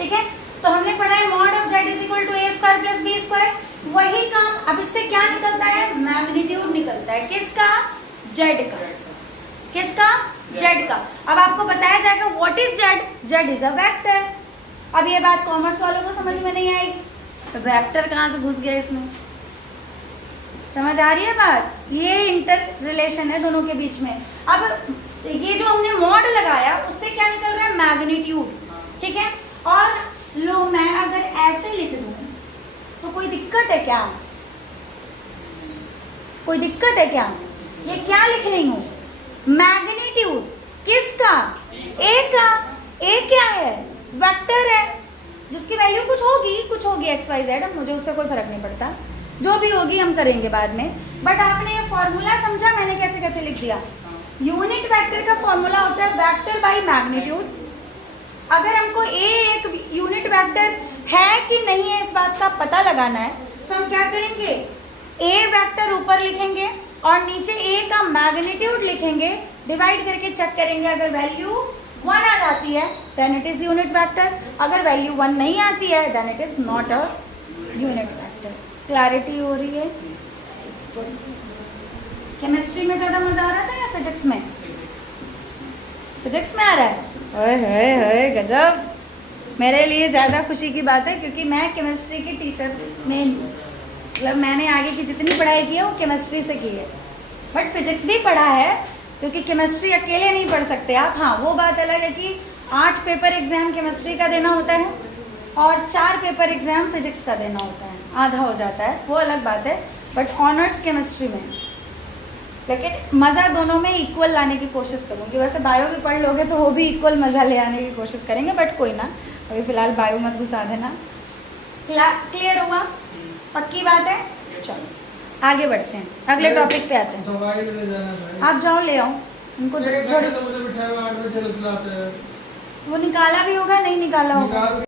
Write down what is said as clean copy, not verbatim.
ठीक है, तो हमने पढ़ा है mod of z is equal to a square plus b square. वही काम अब इससे क्या निकलता है, मैग्नीट्यूड निकलता है। किसका, z का। किसका, z का। अब आपको बताया जाएगा what is z, z is a vector. अब ये बात कॉमर्स वालों को समझ में नहीं आएगी, तो वेक्टर कहाँ से घुस गया इसमें, समझ आ रही है बात। ये इंटर रिलेशन है दोनों के बीच में। अब ये जो हमने मॉड लगाया उससे क्या निकल रहा है, मैग्नीट्यूड, ठीक है। और लो मैं अगर ऐसे लिख दूं तो कोई दिक्कत है क्या, कोई दिक्कत है क्या, ये क्या लिख रही हूं, मैग्नीट्यूड किसका, a का। a क्या है, वेक्टर है जिसकी वैल्यू कुछ होगी x y z, मुझे उससे कोई फर्क नहीं पड़ता, जो भी होगी हम करेंगे बाद में। बट आपने ये फॉर्मूला समझा मैंने कैसे कैसे लिख दिया। यूनिट वेक्टर का फॉर्मूला होता है वेक्टर बाय मैग्नीट्यूड। अगर हमको a एक यूनिट वेक्टर है कि नहीं है इस बात का पता लगाना है तो हम क्या करेंगे, a वेक्टर ऊपर लिखेंगे और नीचे a का मैग्नीट्यूड लिखेंगे, डिवाइड करके चेक करेंगे। अगर वैल्यू 1 आ जाती है then it is unit vector, अगर वैल्यू 1 नहीं आती है then it is not a unit vector. Clarity हो रही है। केमिस्ट्री में ज्यादा मजा आ रहा था या फिजिक्स में, फिजिक्स में आ रहा है, ओए गजब। मेरे लिए ज़्यादा खुशी की बात है क्योंकि मैं केमिस्ट्री की टीचर में, मतलब मैंने आगे की जितनी पढ़ाई की है वो केमिस्ट्री से की है। बट फिजिक्स भी पढ़ा है क्योंकि केमिस्ट्री अकेले नहीं पढ़ सकते आप। हाँ वो बात अलग है कि 8 पेपर एग्जाम केमिस्ट्री का देना होता है और 4 पेपर एग्जाम फिजिक्स का देना होता है, आधा हो जाता है, वो अलग बात है। बट ऑनर्स केमिस्ट्री में, लेकिन मज़ा दोनों में इक्वल लाने की कोशिश करूँगी। वैसे बायो भी पढ़ लोगे तो वो भी इक्वल मज़ा ले आने की कोशिश करेंगे, बट कोई ना, अभी फिलहाल बायो मत घुसा देना। क्लियर हुआ, पक्की बात है। चलो आगे बढ़ते हैं, अगले टॉपिक पे आते हैं। आप जाओ ले आओ उनको, वो निकाला भी होगा नहीं निकाला होगा।